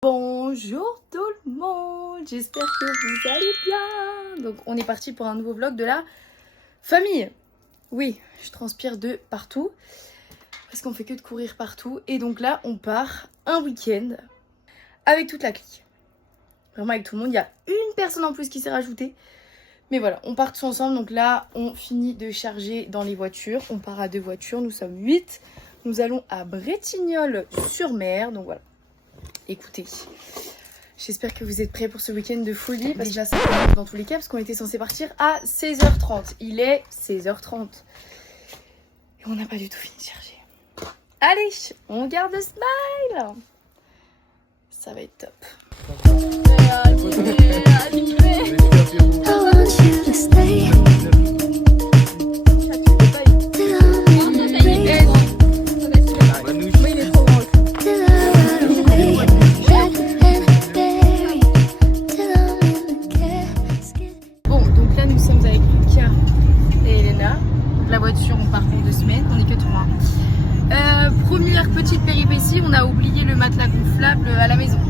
Bonjour tout le monde, j'espère que vous allez bien. Donc on est parti pour un nouveau vlog de la famille. Oui, je transpire de partout parce qu'on fait que de courir partout. Et donc là on part un week-end avec toute la clique. Vraiment avec tout le monde, il y a une personne en plus qui s'est rajoutée. Mais voilà, on part tous ensemble. Donc là on finit de charger dans les voitures. On part à 2 voitures, nous sommes 8. Nous allons à Bretignolles-sur-Mer. Donc voilà. Écoutez, j'espère que vous êtes prêts pour ce week-end de folie. Déjà ça commence dans tous les cas parce qu'on était censé partir à 16h30. Il est 16h30. Et on n'a pas du tout fini de chercher. Allez, on garde le smile. Ça va être top. Première petite péripétie, on a oublié le matelas gonflable à la maison.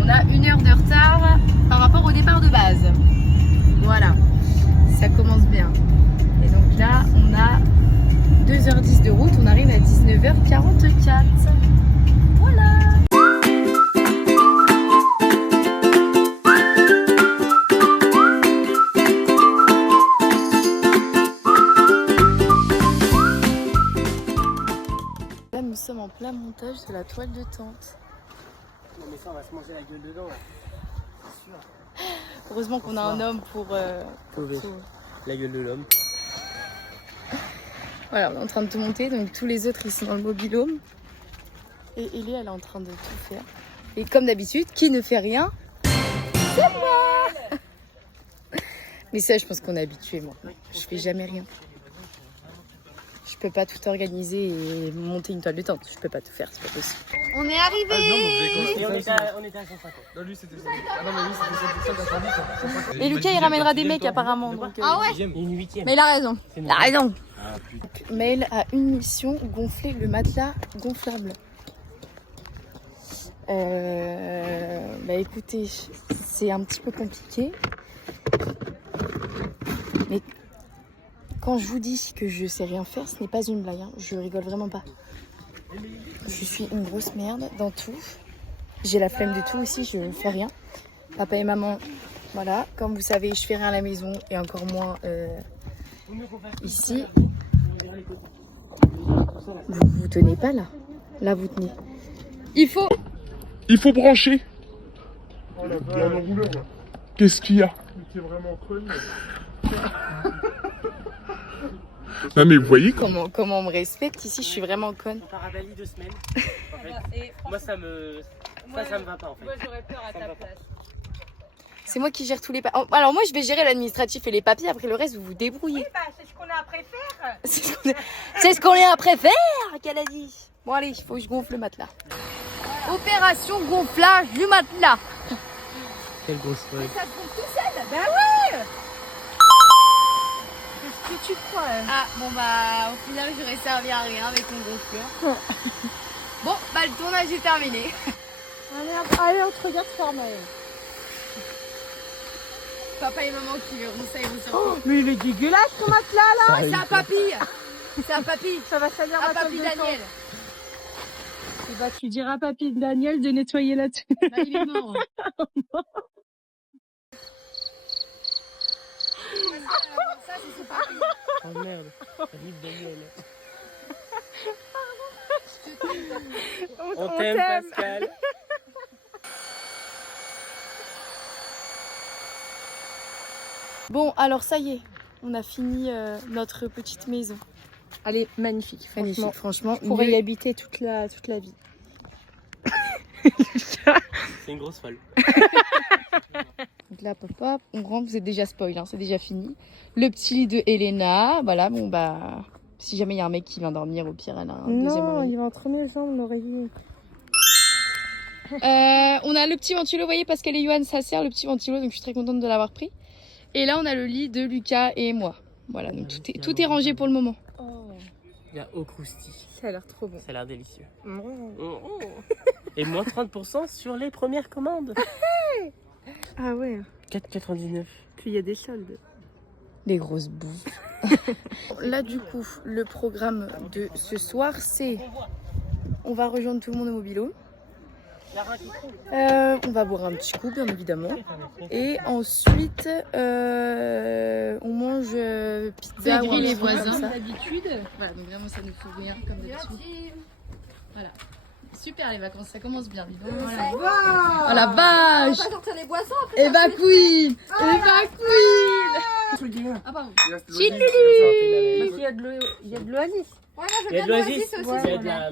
On a 1 heure de retard par rapport au départ de base. Voilà, ça commence bien. Et donc là, on a 2h10 de route, on arrive à 19h44. Voilà. Là, nous sommes en plein montage de la toile de tente. Non mais ça on va se manger la gueule dedans, c'est sûr. Heureusement qu'on a un homme pour sauver la gueule de l'homme. Voilà, on est en train de tout monter, donc tous les autres ils sont dans le mobil-home. Et Ellie elle est en train de tout faire. Et comme d'habitude, qui ne fait rien? C'est moi. Mais ça je pense qu'on est habitué moi. Je fais jamais rien. Je peux pas tout organiser et monter une toile de tente. Je peux pas tout faire, c'est pas possible. On est arrivé. Et on était à 150. Non, lui c'était ça. Ah non, mais lui c'était 190. Et Lucas il ramènera des mecs apparemment. Donc, Ah ouais. Une 8ème. Mais il a raison. Il a raison. Ah, putain. Maël a une mission, gonfler le matelas gonflable. Bah écoutez, c'est un petit peu compliqué. Mais quand je vous dis que je sais rien faire, ce n'est pas une blague. Hein. Je rigole vraiment pas. Je suis une grosse merde dans tout. J'ai la flemme de tout aussi, je fais rien. Papa et maman, voilà. Comme vous savez, je fais rien à la maison et encore moins ici. Vous tenez pas là. Là, vous tenez. Il faut brancher. Oh la vache. Qu'est-ce qu'il y a? T'es vraiment conne. Non mais vous voyez comment on me respecte ici, je suis vraiment conne. On part à Bali 2 semaines. En fait, moi ça me va pas en fait. Moi j'aurais peur à ta place. C'est moi qui gère tous les papiers. Alors moi je vais gérer l'administratif et les papiers, après le reste vous vous débrouillez. Oui, bah c'est ce qu'on a après faire. C'est ce qu'on est après faire, qu'elle a dit. Bon allez, il faut que je gonfle le matelas. Opération gonflage du matelas. Quelle grosse folle. Ça se gonfle tout seul. Bah ouais. Qu'est-ce que tu crois Ah bon bah au final j'aurais servi à rien avec mon gonfleur. Bon bah le tournage est terminé. Allez, on te regarde faire Maël. Papa et maman qui verront ça, ils vont se Oh, mais il est dégueulasse ton matelas là. c'est un papy. C'est un papy. Ça va salir Un ma papy table de Daniel. tente. Et bah tu diras à papy Daniel de nettoyer là-dessus. Bah, il est mort. Ça c'est son papy. Oh merde. Vive Daniel. On t'aime Pascal. Bon, alors ça y est, on a fini notre petite maison. Elle est magnifique, franchement. On pourrait y habiter toute la vie. C'est une grosse folle. Donc là, papa, on rentre, vous êtes déjà spoil, hein, c'est déjà fini. Le petit lit de Elena, voilà, bon bah, si jamais il y a un mec qui vient dormir, au pire, elle a un deuxième Non, oreiller. il va entre mes jambes, l'oreiller. On a le petit ventilo, vous voyez, Pascal et Johan, ça sert le petit ventilo, donc je suis très contente de l'avoir pris. Et là, on a le lit de Lucas et moi. Voilà, donc tout est rangé pour le moment. Oh. Il y a au croustille. Ça a l'air trop bon. Ça a l'air délicieux. Mmh. Oh, oh. Et moins 30% sur les premières commandes. Ah ouais. 4,99. Puis il y a des soldes. Les grosses bouffes. Là du coup, le programme de ce soir, c'est... On va rejoindre tout le monde au Mobilo. On va boire un petit coup, bien évidemment. Et ensuite, on mange pizza ou un les truc comme voisins ça. d'habitude. Voilà, donc évidemment, ça nous fout rien, comme d'habitude. Voilà. Super les vacances, ça commence bien. Voilà. Oh la vache! On va sortir les boissons après. Et bah queen! Et bah queen! Ah pardon. Il Il y a de l'oasis. Ouais, moi je y a veux de bien l'oasis. l'oasis aussi. Il y a de la...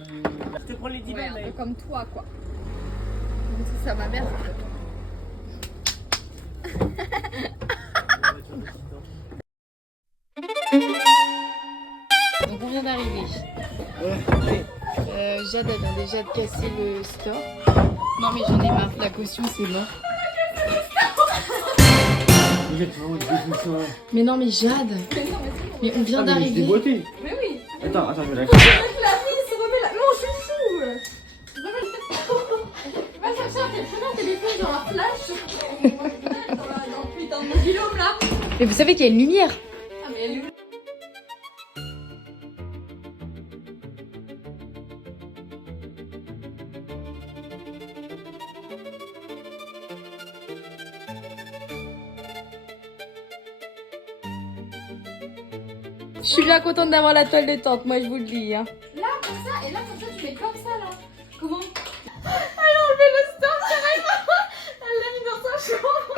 Je te prends les 10 Ouais, un balles. peu comme toi quoi. C'est ça ma mère. Donc on vient d'arriver. Jade elle vient déjà de casser le store. Non mais j'en ai marre, la caution c'est mort. Mais non mais Jade. Mais on vient d'arriver. Mais oui. Attends, je vais la... La mise, remets la. Mon chouchou. Va chercher un téléphone dans la flash. Dans le putain de mobilhome là. Mais vous savez qu'il y a une lumière. Ah mais elle est où? Je suis bien contente d'avoir la toile de tente, moi je vous le dis. Hein. Là comme ça et là comme ça tu mets comme ça là. Comment? Elle a enlevé le store carrément. Elle l'a mis dans sa chambre.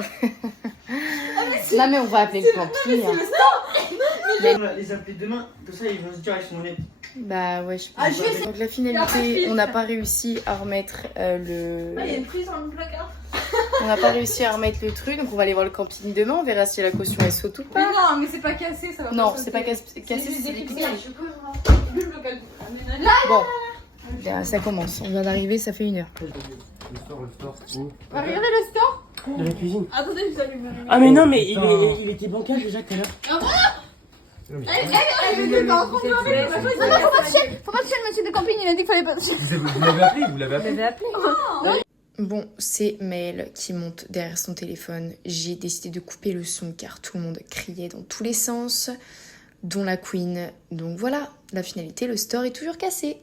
Non mais on va appeler le camping. Hein. Les appeler demain, comme ça ils vont se dire ils sont honnêtes. Bah ouais, je pense. Ah, je vais- Donc la finalité, on n'a pas réussi à remettre Il y a une prise dans le placard. On n'a pas réussi à remettre le truc, donc on va aller voir le camping demain, on verra si la caution elle saute ou Mais pas. non, mais c'est pas cassé, ça va Non, pas c'est pas sauter. cassé, c'est des déplié. Je peux voir. Le local. Là, Bon, là, ça commence, on vient d'arriver, ça fait 1 heure. regardez le store. De la cuisine. Attendez, je vous allume. Ah mais non, mais il était bancal déjà tout à l'heure. Elle était pas en train de dormir. Non, faut pas toucher le monsieur de camping, il a dit qu'il fallait pas toucher. Vous l'avez appelé? Vous l'avez appelé? Bon, c'est Maëlle qui monte derrière son téléphone. J'ai décidé de couper le son car tout le monde criait dans tous les sens, dont la Queen. Donc voilà, la finalité, le store est toujours cassé.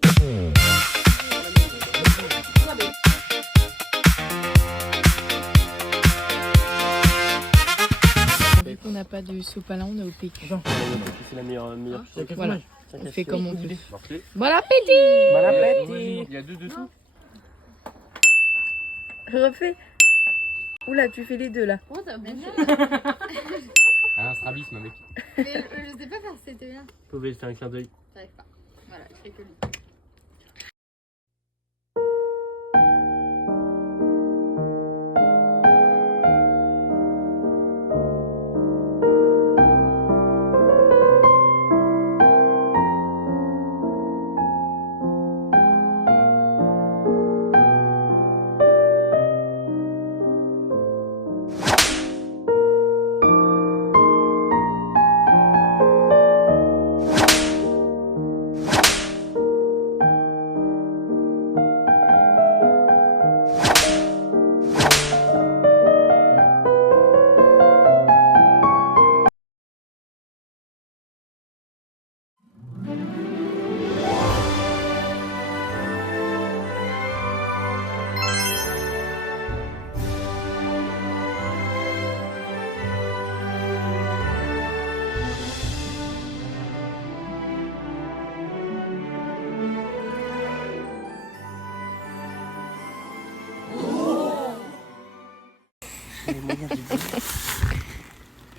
Vu qu'on n'a pas de sopalin, on a au PQ. C'est la meilleure chose. Voilà, on fait comme on peut. Marqué. Bon appétit! Bon appétit. Il y a 2 dessous. Refais. Oula, tu fais les deux là. Oh, t'as bien. Ah, un strabisme, mec. Mais je sais pas faire, c'était bien. Vous pouvez faire un clin d'œil. J'arrive pas. Voilà, je fais que lui.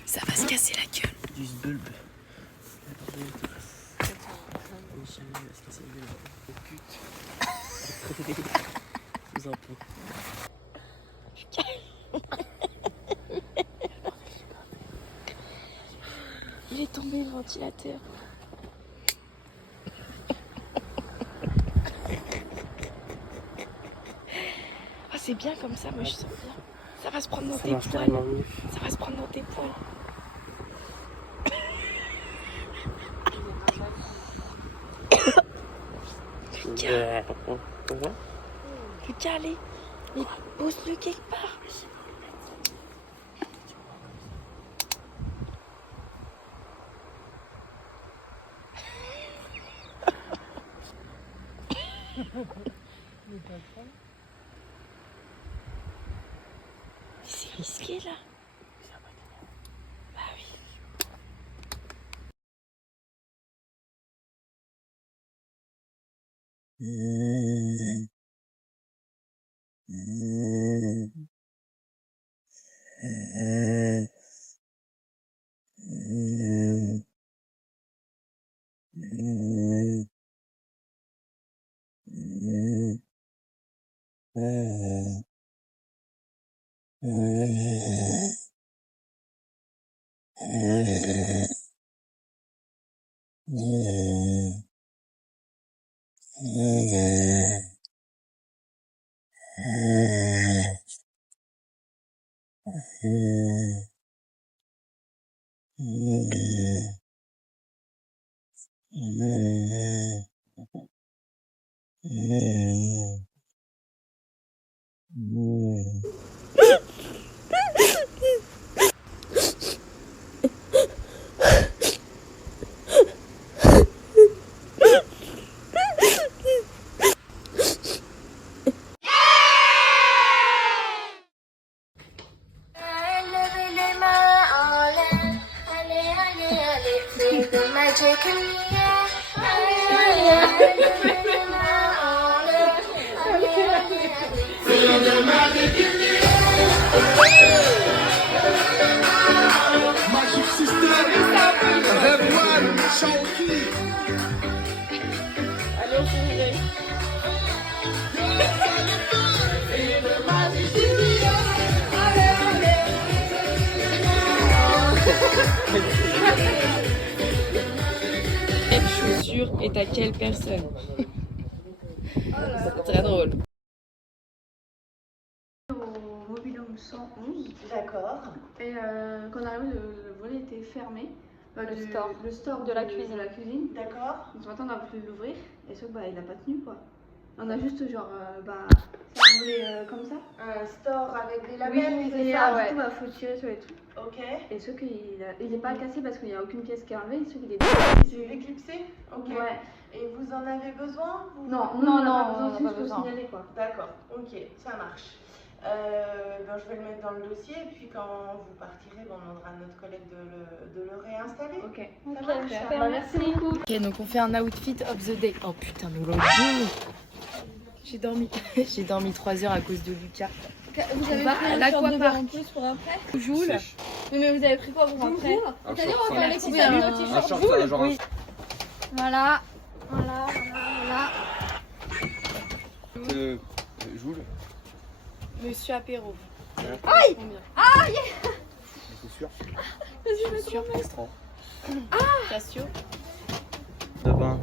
Ça va se casser la gueule. Du bulbe. Sous un pont. Il est tombé le ventilateur. Ah, c'est bien comme ça, moi je sens bien. Ça va se prendre dans Ça tes marche poils. tellement mieux. Ça va se prendre dans tes poils. Lucas, allez. Mais pose-le quelque part. C'est risqué là. Bah oui. Quelle chaussure est à quelle personne? C'est très drôle. Au mobilium 111. D'accord. Et quand on arrive, le volet était fermé. Le store de la cuisine. D'accord. Donc ce matin, on a voulu l'ouvrir. Et sauf il n'a pas tenu quoi. On a juste genre, c'est un volet comme ça. Un store avec des labels, Oui, c'est et ça, du coup, faut tirer sur les trucs. Ok. Et ce qu'il n'est pas cassé parce qu'il n'y a aucune pièce qui est enlevée. Et ce qu'il est C'est éclipsé. Ok. Ouais. Et vous en avez besoin? Non, on n'a pas besoin, juste pour signaler quoi. D'accord, ok, ça marche. Je vais le mettre dans le dossier et puis quand vous partirez, on demandera à notre collègue de le réinstaller. Ok. Ça marche. Merci beaucoup. Ok, donc on fait un outfit of the day. Oh putain, nous l'avons. J'ai dormi. J'ai dormi 3 heures à cause de Lucas. Vous avez va pris à un short de l'aquapark. bain en plus pour après? Joule. Mais vous avez pris quoi pour rentrer? C'est-à-dire on va faire les les couper couper un un t-shirt. short, genre Oui. Voilà. Joule. Monsieur apéro. Aïe. Combien? C'est sûr. Chaussures. Cassio. De bain.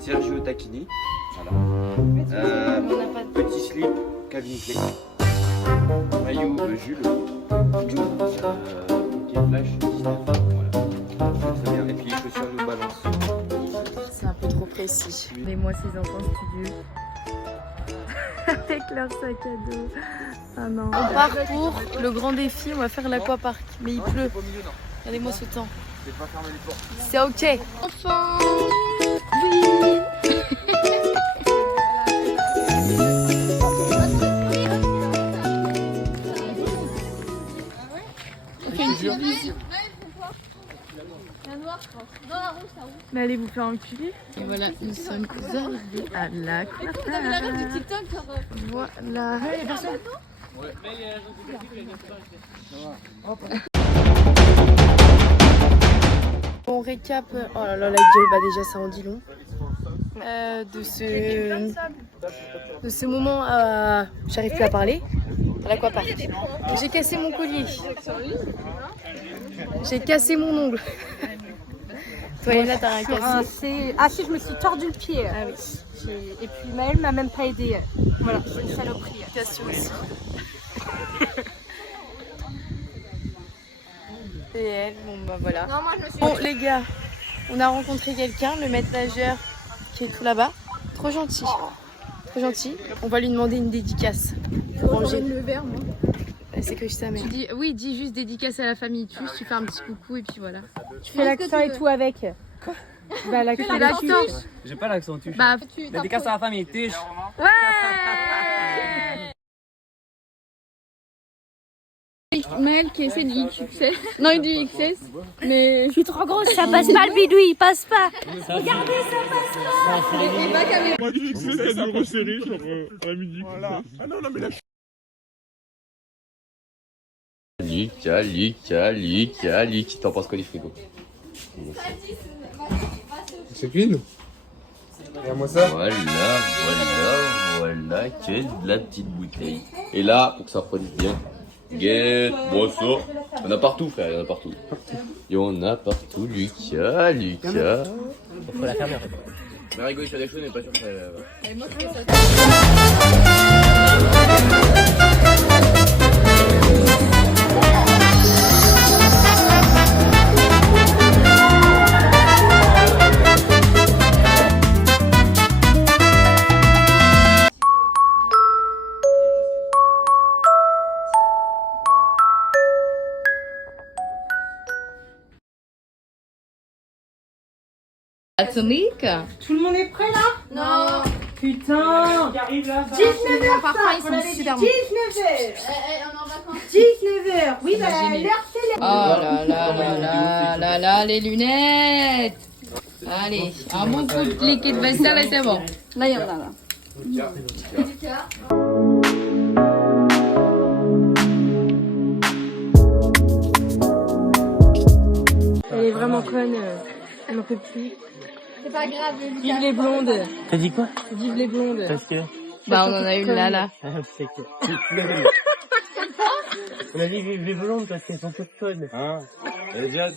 Sergio Tacchini. Voilà. On n'a pas de Petit slip Calvin Klein. Maillot Jules. Hockey Flash 19. Voilà. Très bien. Et puis les chaussures New Balance. C'est un peu trop précis. Mais moi, ces enfants studieux. Avec leur sac à dos. Ah non. On part pour le grand défi, on va faire l'aquapark. Mais il pleut. Regardez-moi ce temps. Je vais pas fermer les portes. C'est ok. Enfin. Mais allez vous faire enculer. Et voilà, nous sommes arrivés à l'aquapark. Vous avez la rêve du TikTok genre. Voilà. On récap. Oh là là, la gueule, bah déjà ça en dit long. De ce moment à. J'arrive plus à parler. À l'aquapark. J'ai cassé mon collier. J'ai cassé mon ongle. Toi, Léna, t'as rien cassé. Ah si, je me suis tordu le pied. Ah oui. Et puis Maëlle m'a même pas aidé. Voilà, c'est une saloperie. Cassio aussi. Et elle, bon bah voilà. Non, moi je me suis. Bon les gars, on a rencontré quelqu'un, le maître nageur qui est tout là-bas. Trop gentil. Très gentil. On va lui demander une dédicace. Pour ranger le verre, moi. C'est que je sa mère. Oui, dis juste dédicace à la famille. Tu fais un petit coucou et puis voilà. Tu fais l'accent et tout avec. Quoi? Bah, l'accent. J'ai pas l'accent tuche. Bah, Dédicace à la famille, tuche. Maël qui essaie du XXL. Non, du XS. Mais je suis trop grosse, ça passe pas le bidou, il passe pas. Regardez, ça passe pas. Moi, du XS, ça doit resserrer, genre à la musique. Voilà. Ah non, non, mais là, Lucas, t'en penses quoi du frigo? C'est clean. Regarde-moi ça. Voilà, que de la petite bouteille. Et là, pour que ça refroidisse bien, guette, boisson. Il y en a partout, frère, il y en a partout. Il y en a partout, Lucas. Faut la fermer en fait. Mais Rigo, il fait des choses, mais pas sûr que ça. Atomique. Tout le monde est prêt là? Non. Putain! 19h, parfois ils sont super bons. 19h! On est en vacances. 19h! Oui, bah l'heure c'est Oh là, les lunettes. Allez, un bon coup de liquide vaisselle et c'est bon. Là, il y en a là. Elle est vraiment conne. Elle n'en peut plus. C'est pas grave, Vive les blondes. T'as dit quoi? Vive les blondes. Parce que. bah on en a une là. C'est que. On a dit vive les blondes parce qu'elles sont toutes connes. Hein? Déjà, tu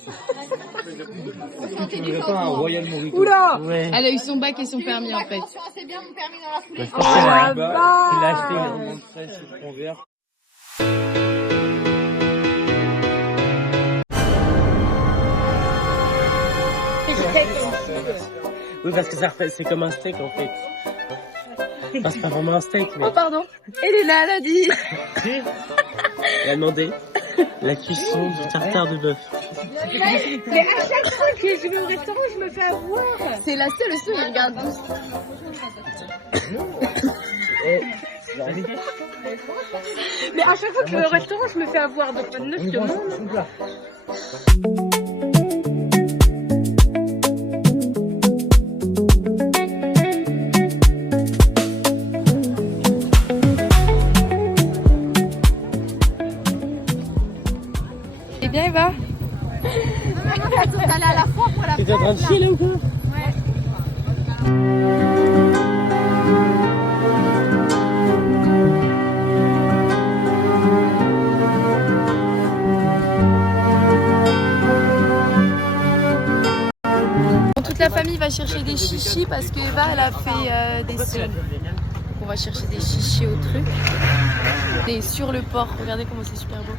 voudrais pas un Royal Morito? Oula! Ouais. Elle a eu son bac et son permis en fait. C'est bien mon permis dans la foulée. Je pense qu'il a acheté On serait sur ton verre. Oui, parce que ça refait, c'est comme un steak en fait. Enfin, c'est pas vraiment un steak, mais. Oh pardon. Elle est là, elle a dit. Elle a demandé la cuisson du tartare de bœuf. Mais à chaque fois que je vais au restaurant, je me fais avoir. C'est la seule qui regarde. Mais à chaque fois que je vais au restaurant, je me fais avoir. Donc maintenant, je te demande. Eh bien Eva. D'aller à la fois pour la T'es en train de chier là ou quoi? Toute la famille va chercher des chichis parce que Eva elle a fait des sauts. On va chercher des chichis au truc. Et sur le port, regardez comment c'est super beau.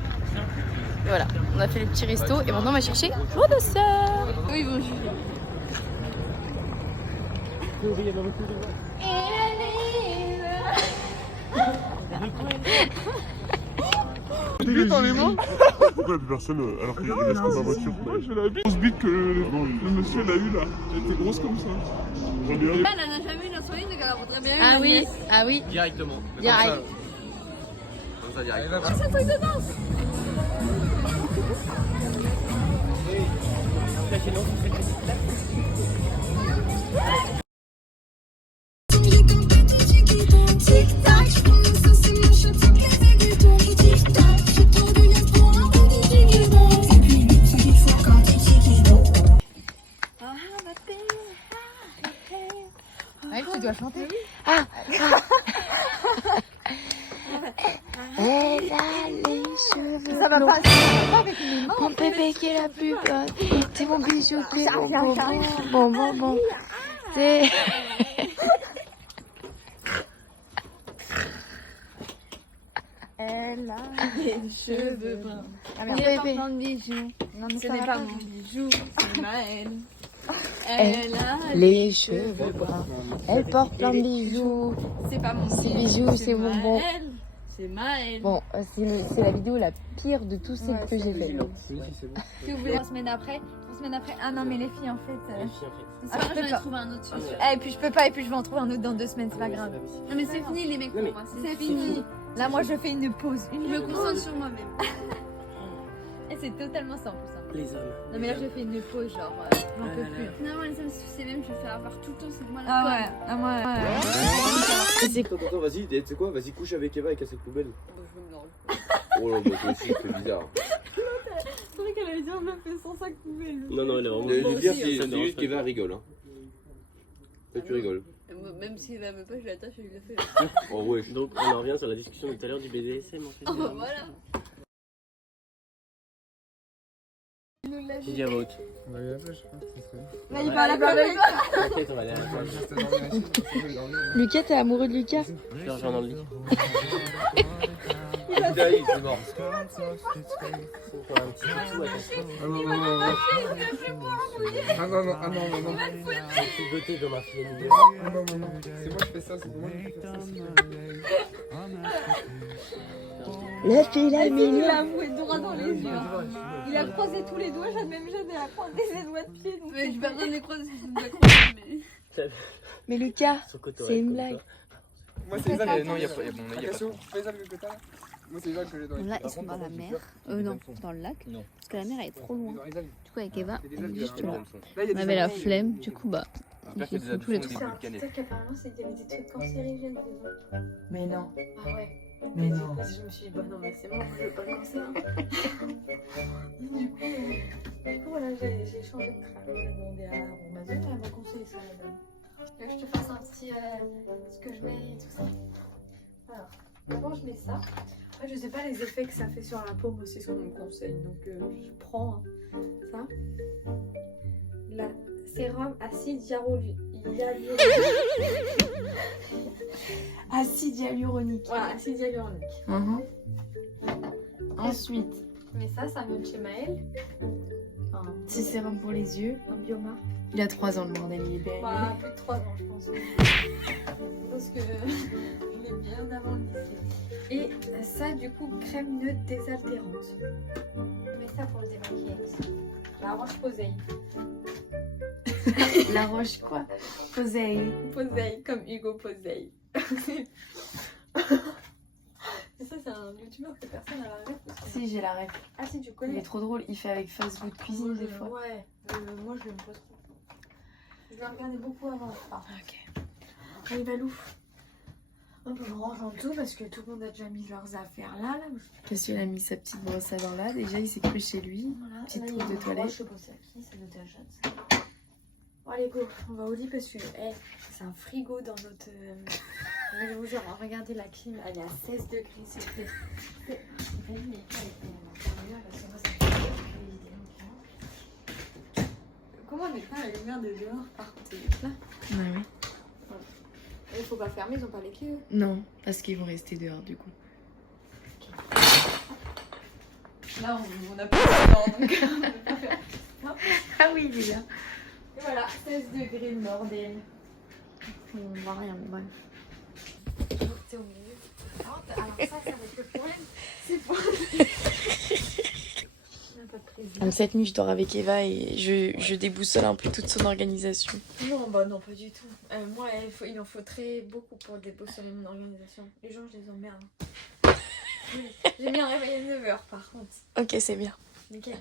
Et voilà, on a fait le petit resto et maintenant on va chercher vos dessert. Oui, bonjour. T'es dans les mains? Pourquoi la personne alors qu'il reste dans ma voiture? Moi je l'ai vu. Grosse bite que le monsieur l'a eu là. Elle était grosse comme ça. Elle en a jamais eu dans son lit, donc elle voudrait bien Ah une oui, nièce. ah oui. Directement. Direct. Comme ça, direct. C'est un truc de danse. Ouais, tu dois chanter. Ah, elle a les cheveux Ça va blonds. pas avec une main. Mon bébé qui est la plus bonne. C'est mon bijou, t'es mon bonbon. C'est... Elle a des cheveux bruns. Mon bébé. Plein de bijoux. Non, mais ce n'est pas mon bijou, c'est Maël. Elle a les cheveux bruns. Elle porte plein de bijoux. C'est pas mon Ces bijoux, c'est bonbons. C'est Maëlle. Bon, c'est la vidéo la pire de tous celles que j'ai faites. Si vous voulez 3 semaines après. Ah non, mais les filles, en fait. Ah, je peux pas. Trouver un autre sujet. Et puis je peux pas, et puis je vais en trouver un autre dans 2 semaines, c'est pas grave. Non, mais c'est fini, les mecs, pour moi. C'est fini. Là, moi, je fais une pause. Je me concentre sur moi-même. Et c'est totalement ça en plus. Les hommes. Non, mais là, je fais une pause, genre, j'en peux plus. Finalement, les hommes, c'est même, je vais faire avoir tout le temps, c'est moi la Ah ouais, ah ouais. Attends, vas-y, tu sais quoi? Vas-y, couche avec Eva et casse cette poubelle. Oh là, moi aussi, c'est bizarre. C'est vrai qu'elle avait dit, on a fait sans sac poubelle. Non, non, elle est vraiment. Le pire, c'est juste qu'Eva rigole. Hein. Toi, tu rigoles. Même si elle veut pas, je l'attache et je le fais. Oh ouais. Donc, on en revient sur la discussion de tout à l'heure du BDSM en fait. Oh, voilà. J'ai dit à vote. On va aller à la plage, je crois. Là, il va à la plage. T'inquiète, on va aller à la plage. Lucas, t'es amoureux de Lucas? Je te rejoins dans le lit. Daï, c'est mort. Ah non, non, ah non, non, non. Je suis beauté de ma fille. Ah non, non, non. C'est moi qui fais ça, c'est moi qui fais ça. La fille, la Il mignonne. a avoué droit dans les yeux. Il a croisé tous les doigts, même Jeanne a croisé ses doigts de pied. Mais je vais besoin de les croiser, c'est une Mais Lucas, c'est une blague. Moi, c'est Eva, mais non, il y a pas. Bon, il y a pas. Fais Eva le côté là. Moi, c'est Eva que j'ai dans les Là, ils sont dans la mer. Non, dans le lac. Non. Parce que la mer, elle est trop loin. Du coup, avec Eva, C'est des elle est algues, juste il y a là. Là, il y a On des avait la algues. flemme, du coup, bah, J'espère qu'il y a des tous les adoptions, trois. des boules de canettes. Qu'apparemment, c'est qu'il y avait des trucs cancérigènes dedans. Mais non. Ah ouais. Mais non. Je me suis dit, bah non, mais c'est bon, je veux pas le cancer. Du coup, voilà, j'ai changé de crème. J'ai demandé à Amazon, elle m'a conseillé ça, madame. Tu veux que je te fasse un petit. Ce que je mets et tout ça. Alors, d'abord, je mets ça. Après, je sais pas les effets que ça fait sur la peau, moi, c'est ce qu'on me conseille. Donc, je prends ça. La sérum acide hyaluronique. Acide hyaluronique. Voilà, acide hyaluronique. Ensuite, Mais ça vient de chez Maëlle. petit sérum pour les yeux. Un bioma. Il a 3 ans, le bordel, il est belle. Bah, plus de 3 ans, je pense. Parce que je l'ai bien avant le lycée. Et ça, du coup, crème neutre désaltérante. Je mets ça pour le démaquiller. La roche posey. La roche quoi? Posey. Posey, comme Hugo Posey. Et ça, c'est un youtubeur que personne n'a la ref. Si, j'ai la ref. Ah, si, tu Il est connais. trop drôle, il fait avec Fast Food Cuisine des fois. Ouais, moi, je l'aime pas trop. Je l'ai regardé beaucoup avant. Ok. Allez, Balou. Un peu rangeant tout parce que tout le monde a déjà mis leurs affaires là. Cassio, il a mis sa petite brosse à dents là. Déjà, il s'est cru chez lui. Voilà. Petite Là, il y a trousse de une toilette. broche, je sais pas c'est à qui, ça doit être à Jeanne, ça. Bon, allez, go, on va au lit parce que c'est un frigo dans notre. Je vais vous dire, regardez la clim, elle est à 16 degrés. C'est fait. C'est pas lui, mais elle est à l'intérieur parce que moi, ça fait des Comment on éteint la lumière de dehors par contre, là? Ouais, oui. Il faut pas fermer, ils ont pas les clés. Non, parce qu'ils vont rester dehors du coup. Là, on a pas le temps, donc on peut pas faire. Ah oui, il est là. Et voilà, 16 degrés le bordel. On voit rien, mais bref. T'es au milieu. Alors ça va être le problème. C'est pour. Donc cette nuit, je dors avec Eva et je déboussole un peu toute son organisation. Non, bah non, pas du tout. Moi, il en faut beaucoup pour débosser mon organisation. Les gens, je les emmerde. Oui, j'ai mis un réveil à 9h par contre. Ok, c'est bien. Nickel.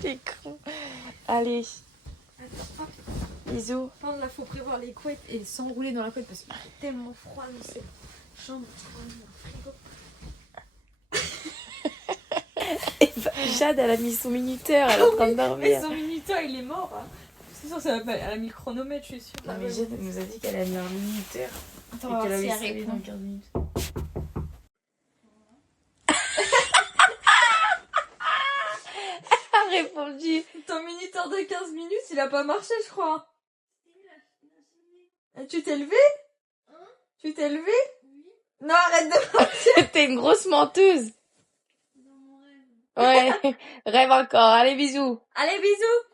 T'es con. Allez, Attends, hop. bisous. Enfin, là, faut prévoir les couettes et s'enrouler dans la couette parce qu'il fait tellement froid dans cette chambre. Frigo. Jade, elle a mis son minuteur, elle est en train de Mais dormir. son minuteur, il est mort. Hein. C'est sûr, ça va pas. Elle a mis le chronomètre, je suis sûre. Non mais Jade, elle nous a dit qu'elle a mis un minuteur Attends, et on va qu'elle voir si avait elle sonné répond. dans 15 minutes. Elle a répondu. Ton minuteur de 15 minutes, il a pas marché, je crois. Tu t'es levé? Tu t'es levé? Oui. Non, arrête de mentir. T'es une grosse menteuse. Ouais, rêve encore. Allez, bisous. Allez, bisous.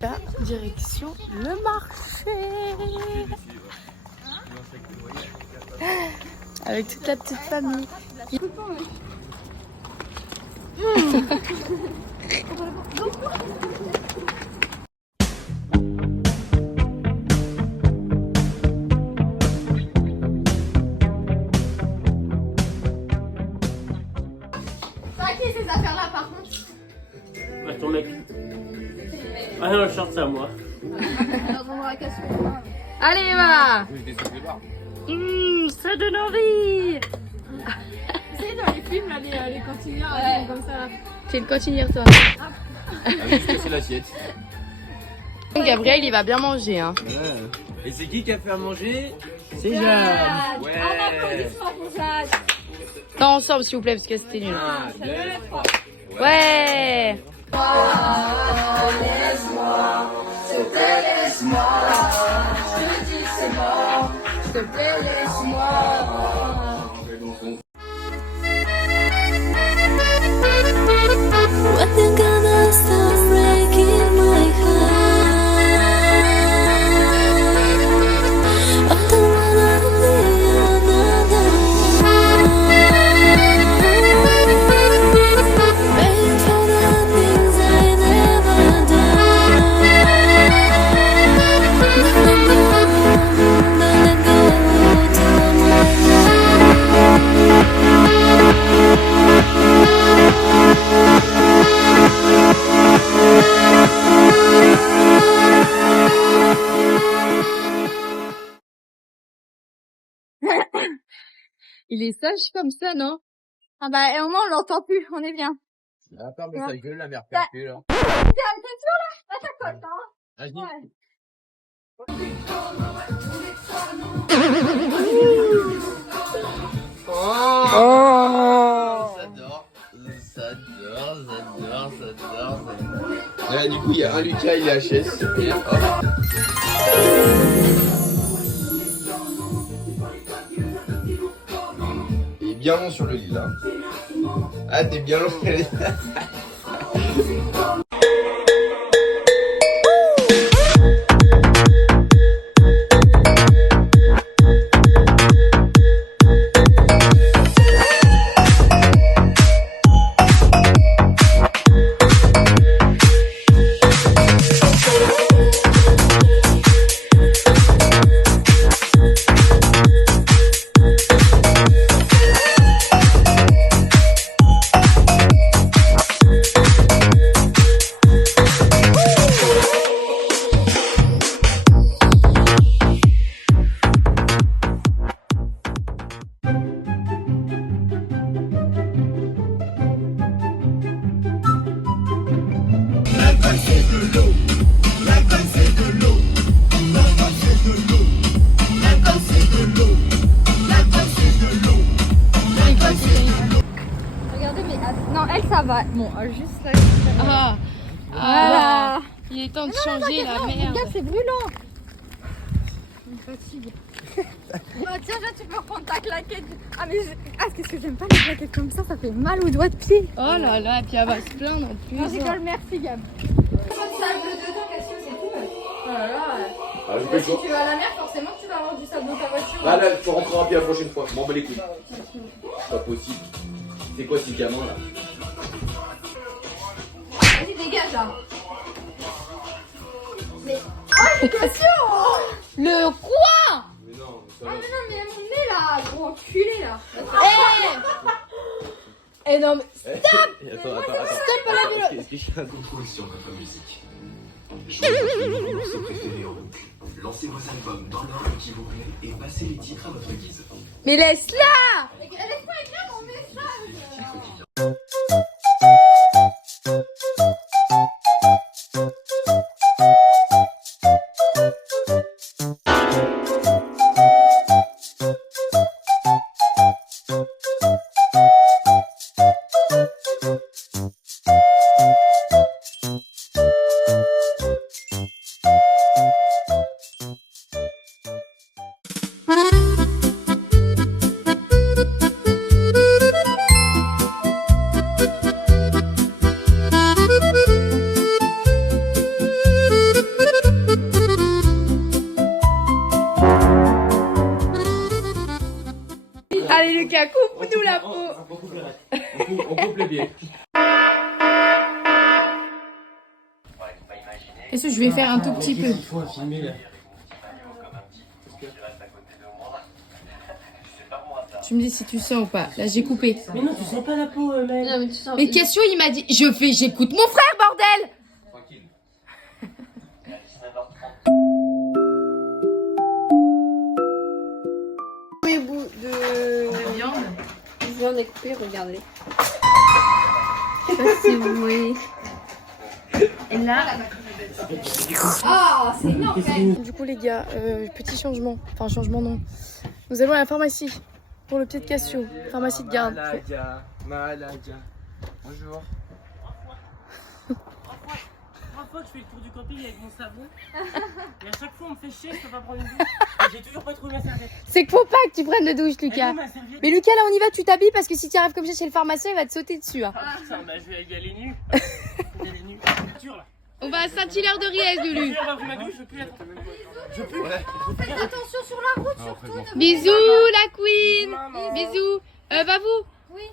Là, direction le marché. Avec toute la petite famille. C'est qui ces affaires-là par contre? Ouais, ton mec. Ah non, le short, c'est à moi. Allez, Eva. Ça donne envie. Tu sais, dans les films, là, les cantinières, comme ça. Tu es une cantinière, toi. Ah oui, c'est l'assiette. Gabriel, il va bien manger, hein. Et c'est qui a fait à manger? C'est Jeanne. Ouais. Un applaudissement pour Jade. Non, ensemble, s'il vous plaît, parce que c'était nul. Un, deux. Ouais. Il est sage comme ça, non? Ah bah, et au moins, on l'entend plus, on est bien. Ah, ferme sa gueule, la mère perpée, là. T'es sûr là? Là, ça colle, hein? Vas-y. Ouais. Ouais, du coup, il y a un Lucas, il est HS. Et hop. Il est bien long sur le lit, là. Ah, t'es bien long sur le lit. Regardez, mais non, elle, ça va. Bon, juste là. Ah, Voilà. il est temps de changer la merde. Regarde, c'est brûlant. Je me fatigue. Bah tiens, là, tu peux reprendre ta claquette. Ah, mais qu'est-ce que j'aime pas les claquettes comme ça fait mal aux doigts de pied. Oh là là, et puis elle va se plaindre en plus. Non, je rigole, merci, Gab. Ah, je Si tu vas à la mer, forcément, tu vas avoir du sable dans ta voiture. Ah là, tu rentreras bien la prochaine fois. M'en bats les couilles. Pas possible. C'est quoi ces gamins là? Vas-y, dégage là. Mais. Oh, l'éducation. Le quoi? Mais non, ça Ah, va. mais non, mais mon nez là, gros enculé là. Eh non, mais Attends. stop à la vélo. Qu'est-ce que je fais? Contrôle sur votre musique. Jouez votre morceau préféré en boucle. Lancez vos albums dans l'ordre qui vous plaît et passez les titres à votre guise. Mais laisse-la. Laisse-moi écrire mon message. Est-ce que je vais faire un tout petit peu? Il faut filmer là. Tu me dis si tu sens ou pas. Là, j'ai coupé. Mais non, tu sens pas la peau, mec. Non, mais tu sens. Mais Cassio, il m'a dit... J'écoute mon frère, bordel! Tranquille. Premier bout de viande. viande est coupée, regardez. Je sais pas si vous voyez. Et là... Ah, c'est énorme quand même. Du coup, les gars, petit changement. Enfin, changement non. Nous allons à la pharmacie pour le pied de Cassio. Pharmacie de garde. Maladia. Bonjour. 3 fois que je fais le tour du camping avec mon savon. Et à chaque fois, on me fait chier, je peux pas prendre une douche. Et j'ai toujours pas trouvé ma serviette. C'est qu'il faut pas que tu prennes de douche, Elle est Lucas. où, ma serviette? Mais Lucas, là, on y va, tu t'habilles parce que si tu arrives comme ça chez le pharmacien, il va te sauter dessus. Hein. Ah putain, bah je vais y aller nu. Je vais y aller nu. Culture là. On va à Saint-Hilaire-de-Riez, Lulu. On va prendre ma douche, je peux plus la prendre. Je peux. Faites attention sur la route, surtout. ne Bisous, bougez la queen. Maman. Bisous. Va vous. pas. Oui.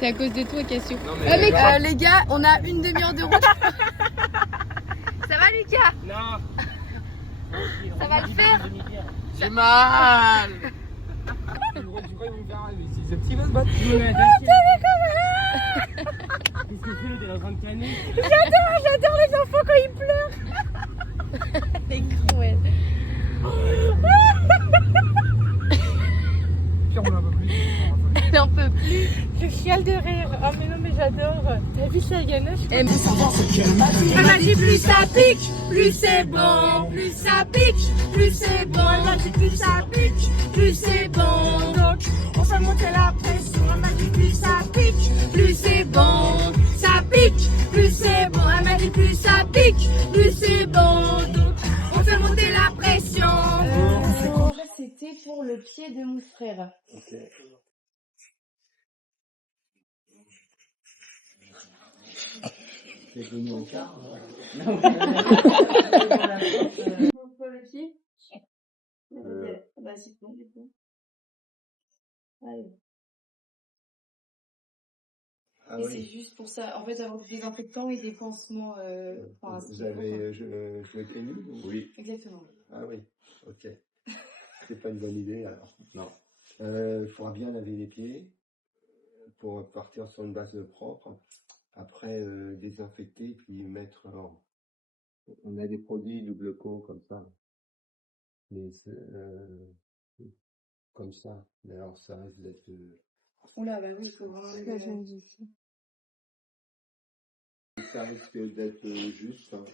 C'est à cause de toi, Cassio. Non, mais Les gars, on a une demi-heure de route. Ça va, Lucas? Non. Ça va le faire? j'ai mal. Du coup, ils vont me faire arriver. C'est petit va se battre. Qu'est-ce que tu fais? T'es en train de canner? J'adore les enfants quand ils pleurent. Elle est cruelle. Ferme-la un peu plus. Elle en peut plus. Je chiale de rire. Ah mais non mais j'adore. T'as vu ça, Ganache? Elle m'a dit plus ça pique, plus c'est bon. Plus ça pique, plus c'est bon. Elle m'a dit plus ça pique, plus c'est bon. Donc on fait monter la pression. Elle m'a dit plus ça pique, plus c'est bon. Ça pique, plus c'est bon. Elle m'a dit plus ça pique, plus c'est bon. Donc on fait monter la pression. C'était pour le pied de mon frère. C'est venu en quart. Pour le pied. Bah c'est bon du coup. Allez. Ah Et oui. c'est juste pour ça. En fait, avoir des désinfectants et des pansements. Vous avez joué avec les nuls ou... Oui. Exactement. Ah oui, ok. C'est pas une bonne idée alors. Non. Il faudra bien laver les pieds pour partir sur une base propre. Après, désinfecter puis mettre en... On a des produits double co comme ça. Mais comme ça. Mais alors ça risque d'être... Oula, bah oui, il faut vraiment. Ça risque d'être juste. Hein.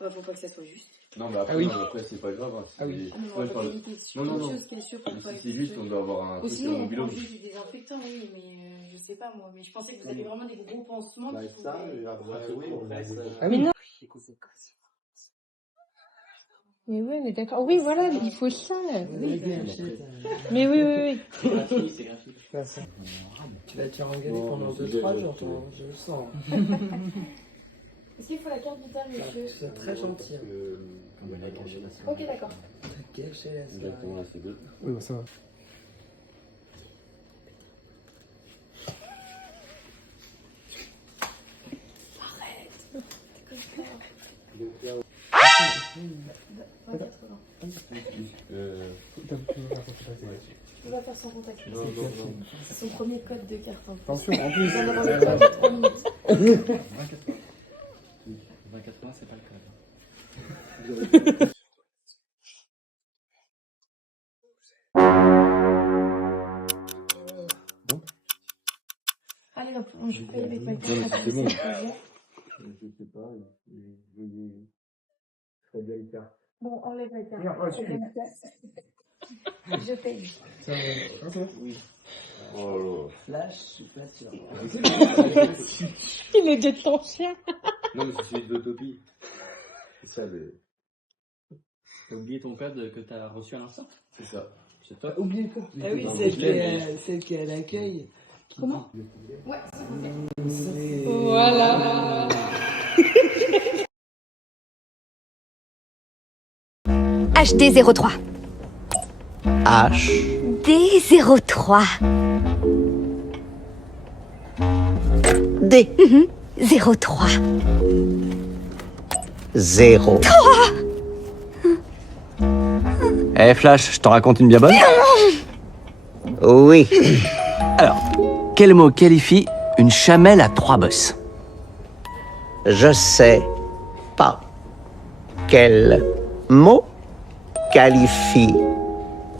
Bah, faut pas que ça soit juste. Non, mais après, Ah oui. non, après c'est pas grave. Hein, Ah oui. Ah, mais on va pas limiter sur Non, une non. chose qui est sûre pour Si pas c'est juste, on doit avoir un Ou truc sinon, on mobile. prend juste des désinfectants, oui, mais je sais pas moi. Mais je pensais que vous aviez vraiment des gros pansements Bah, qui ça, pouvaient- après, oui, on a des... Ah oui, non. Mais oui, mais d'accord. Oui, voilà, il faut ça. Oui. Mais oui, oui, oui. C'est graphique, c'est graphique. Tu vas te faire engueuler pendant 2-3 jours, toi, je le sens. Est-ce qu'il faut la carte vitale, monsieur? C'est très gentil. Ok, d'accord. T'as caché la Exactement, là, c'est good. Oui, bah ça va. Je vais faire son contact. Non, non, non. C'est son premier code de carte. En plus. Attention, en plus. Il vient d'avoir le code de 3 minutes. 2080, c'est pas le cas. Allez hop, je paye avec ma Non, carte. mais c'est bon. Ça fait plaisir. Je sais pas, je très bien le faire. Bon, enlève la carte. Non, ouais, tu Je paye. Ça va. Oui. Oh Flash, je suis pas sûr. Il est de ton chien. là. Non, mais c'est celui de l'Autopie. C'est ça, le... T'as oublié ton code que t'as reçu à l'instant? C'est ça. C'est toi? Oublié le code. Ah oui, Non, celle je l'ai, celle qui est à l'accueil. Comment? Ouais, s'il vous plaît. Voilà. HD03. H. D03. D. 03. 0. Eh Flash, je t'en raconte une bien bonne? Oui. Alors, quel mot qualifie une chamelle à 3 bosses? Je sais pas. Quel mot qualifie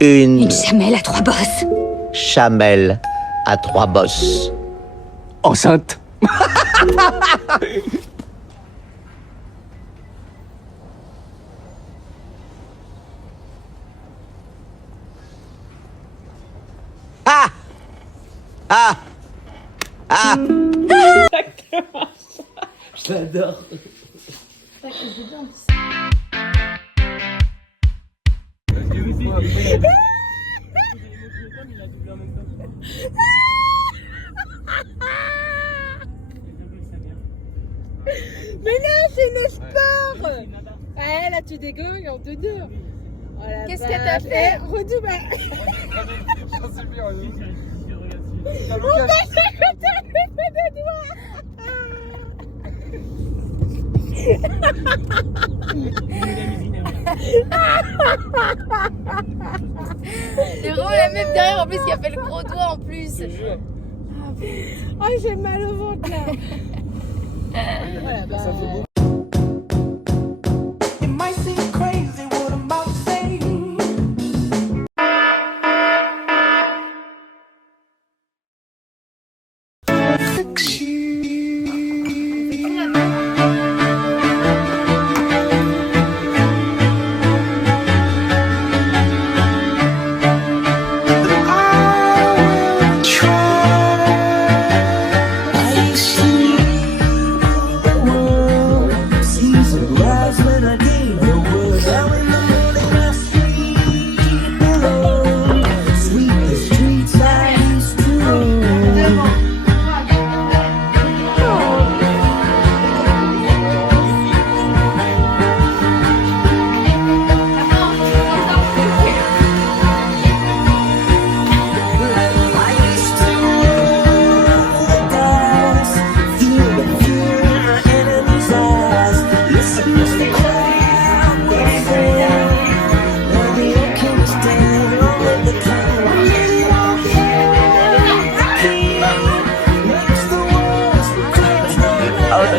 une chamelle à 3 bosses? Chamelle à 3 bosses. Enceinte. Ah! Ah! Ah! Je l'adore. Mais non, c'est une sport. Ah, là, tu déglingues en deux. Qu'est-ce que t'as fait? Redouble. On passe à côté des doigts. C'est vraiment la meuf derrière en plus qui a fait le gros doigt en plus. Ah, j'ai mal au ventre là. Voilà, bah,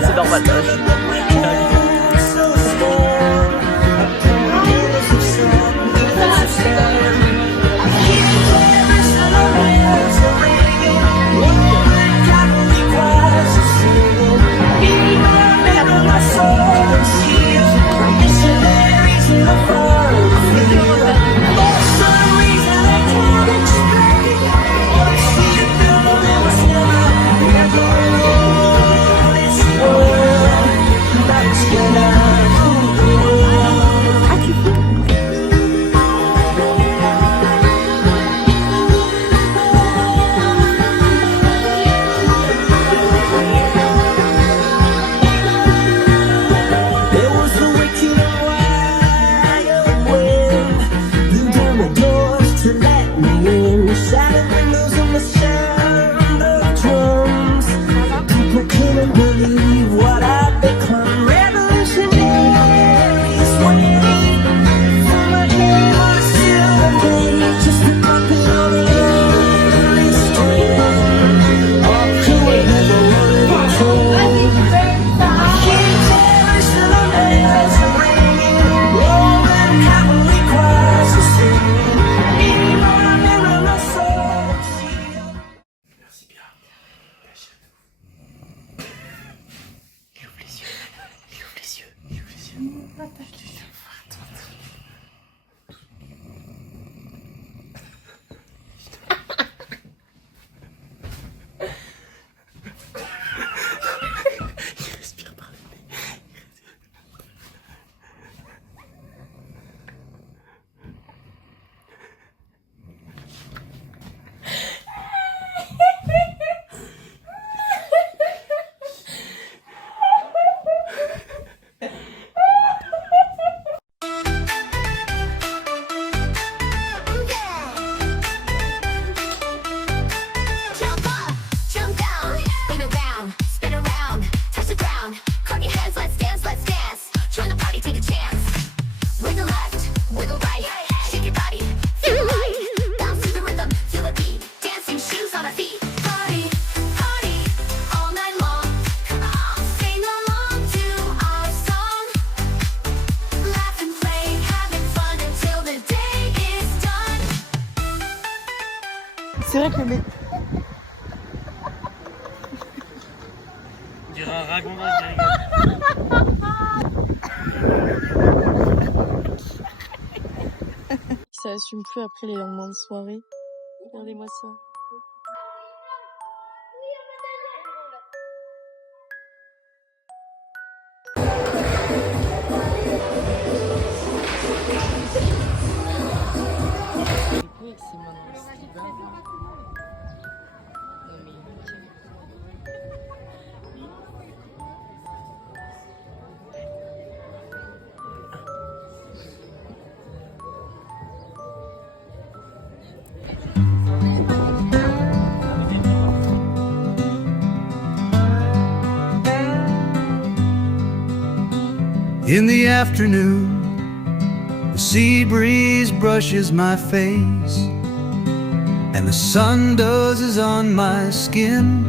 C'est normal. avec le nez. On dirait un ragondin qui rigole. Ça assume plus après les lendemains de soirée. Regardez-moi ça. In the afternoon, the sea breeze brushes my face, and the sun dozzes on my skin.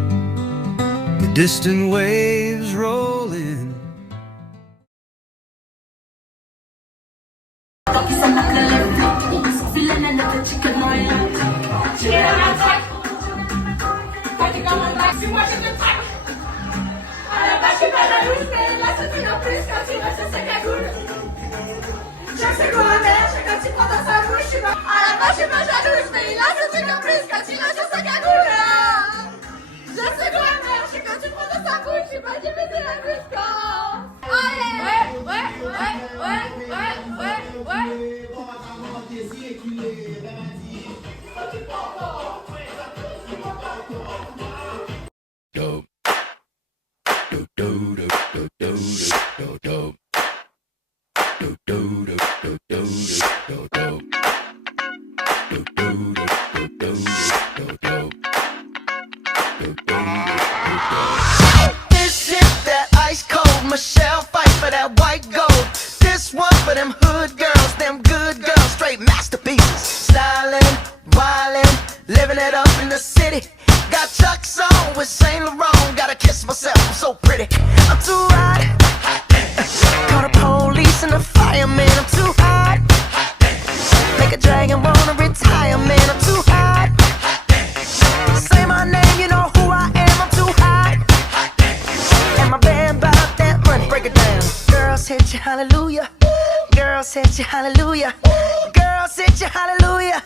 The distant waves roll in. Je sais quoi faire, j'ai quand il prend dans sa bouche, je suis pas. À la base, je suis pas jalouse, mais il a ce truc en plus quand il lâche sa cagoule. Je sais quoi faire, j'ai quand il prend dans sa bouche, je suis pas dit, mais c'est la musique. Allez! Ouais. This is that ice cold Michelle fight for that white gold. This one for them hood girls, them good girls, straight masterpieces. Stylin', wildin', living it up in the city. Got Chuck's on with Saint Laurent. Gotta kiss myself, I'm so pretty. I'm too hot. Call the police and the fireman. I'm too hot. Make a dragon wanna retire, man. I'm too hot. Say my name, you know who I am. I'm too hot. And my band bout that money. Break it down. Girls hit you, hallelujah. Girls hit you, hallelujah. Girls hit you, hallelujah.